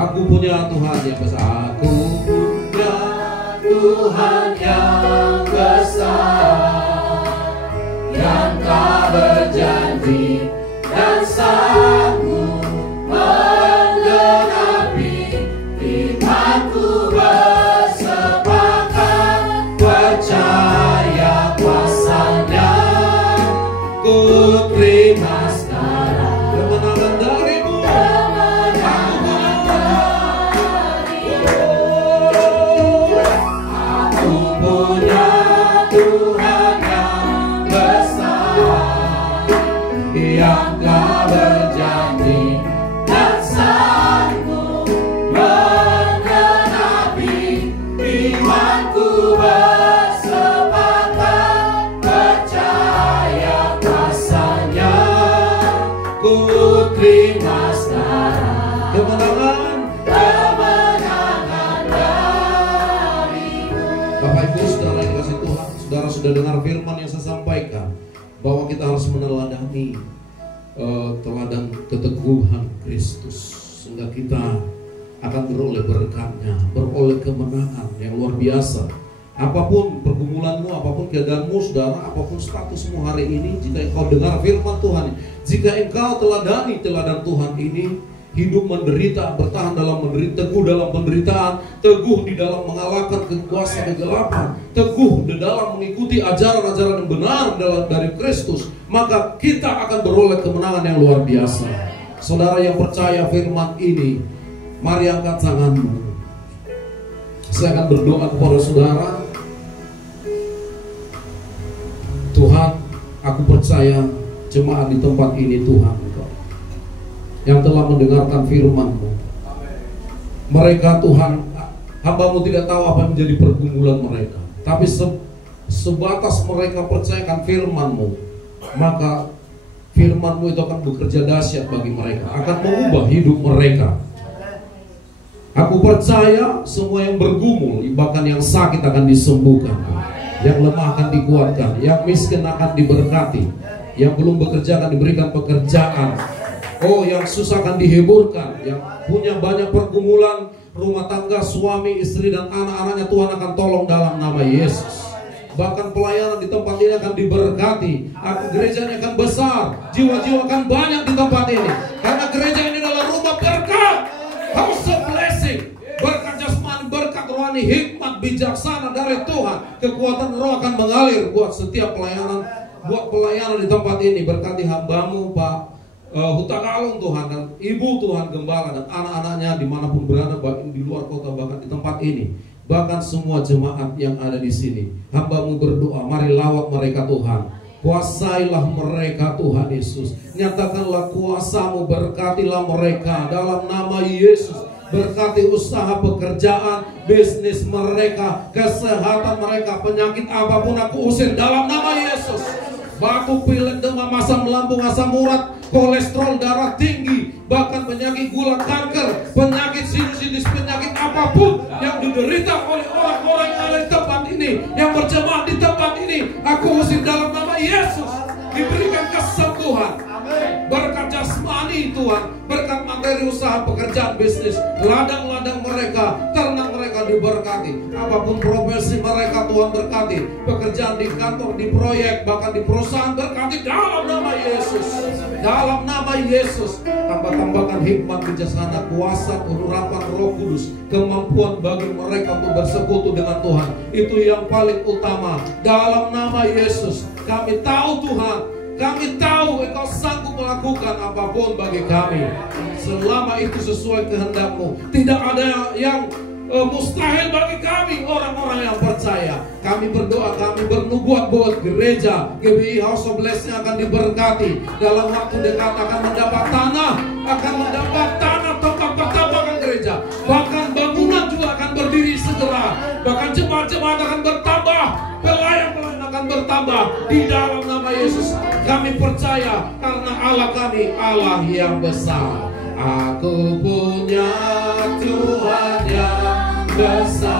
Aku punya Tuhan yang besar. Aku punya Tuhan yang besar, yang tak berjanji dan sanggup menggenapi imanku, bersepakat percaya kuasanya. Ku terima sekarang kemenangan darimu. Aku punya Tuhan yang besar, yang tak berjanji dan sanggup menggenapi imanku, bersepakat percaya kuasanya. Ku terima sekarang kemenangan darimu. Bapak Ibu saudara yang dikasihi Tuhan, saudara sudah dengar firman yang saya sampaikan, bahwa kita harus meneladani teladan keteguhan Kristus, sehingga kita akan beroleh berkatnya, beroleh kemenangan yang luar biasa. Apapun pergumulanmu, apapun keadaanmu saudara, apapun statusmu hari ini, jika engkau dengar firman Tuhan, jika engkau teladani teladan Tuhan ini, hidup menderita, bertahan dalam menderita, teguh dalam penderitaan, teguh di dalam mengalahkan kekuasaan kegelapan, teguh di dalam mengikuti ajaran-ajaran yang benar dari Kristus, maka kita akan beroleh kemenangan yang luar biasa. Saudara yang percaya firman ini, mari angkat tanganmu. Saya akan berdoa kepada saudara. Tuhan, aku percaya jemaat di tempat ini, Tuhan, yang telah mendengarkan firman-Mu. Mereka, Tuhan, hamba-Mu tidak tahu apa yang menjadi pergumulan mereka, tapi sebatas mereka percayakan firman-Mu, maka firman-Mu itu akan bekerja dahsyat bagi mereka, akan mengubah hidup mereka. Aku percaya semua yang bergumul, bahkan yang sakit akan disembuhkan, yang lemah akan dikuatkan, yang miskin akan diberkati, yang belum bekerja akan diberikan pekerjaan. Oh, yang susah akan dihiburkan, yang punya banyak pergumulan rumah tangga, suami, istri, dan anak-anaknya, Tuhan akan tolong dalam nama Yesus. Bahkan pelayanan di tempat ini akan diberkati, gerejanya akan besar, jiwa-jiwa akan banyak di tempat ini, karena gereja ini adalah rumah berkat, house of blessing, berkat jasmani, berkat rohani, hikmat, bijaksana dari Tuhan. Kekuatan roh akan mengalir buat setiap pelayanan, buat pelayanan di tempat ini. Berkati hamba-Mu Pak Huta Galung Tuhan, dan Ibu Tuhan Gembala dan anak-anaknya dimanapun berada, baik di luar kota bahkan di tempat ini, bahkan semua jemaat yang ada di sini. Hamba-Mu berdoa, mari lawat mereka Tuhan, kuasailah mereka Tuhan Yesus, nyatakanlah kuasa-Mu, berkatilah mereka dalam nama Yesus. Berkati usaha, pekerjaan, bisnis mereka, kesehatan mereka, penyakit apapun aku usir dalam nama Yesus. Batuk, pilek, demam, asam lambung, asam urat, kolesterol darah tinggi, bahkan penyakit gula, kanker, penyakit sinus, penyakit apapun yang diderita oleh orang-orang yang ada di tempat ini, yang berjemaah di tempat ini, aku usir dalam nama Yesus. Diberikan kesembuhan, berkat jasmani Tuhan, berkat materi usaha, pekerjaan, bisnis, ladang-ladang mereka, ternak mereka diberkati, apapun profesi mereka Tuhan berkati, pekerjaan di kantor, di proyek, bahkan di perusahaan berkati dalam nama Yesus. Dalam nama Yesus, tambah-tambahkan hikmat, bijaksana, kuasa, urapan Roh Kudus, kemampuan bagi mereka untuk bersekutu dengan Tuhan. Itu yang paling utama. Dalam nama Yesus, kami tahu Tuhan, kami tahu Engkau sanggup melakukan apapun bagi kami, selama itu sesuai kehendak-Mu. Tidak ada yang mustahil bagi kami, orang-orang yang percaya. Kami berdoa, kami bernubuat buat gereja GBI House of Blessing akan diberkati. Dalam waktu dekat akan mendapat tanah, tempat pertambangan gereja. Bahkan bangunan juga akan berdiri segera. Bahkan jemaat-jemaat akan bertambah, pelayan-pelayan akan bertambah di dalam nama Yesus. Kami percaya karena Allah kami Allah yang besar. Aku punya Tuhan yang besar.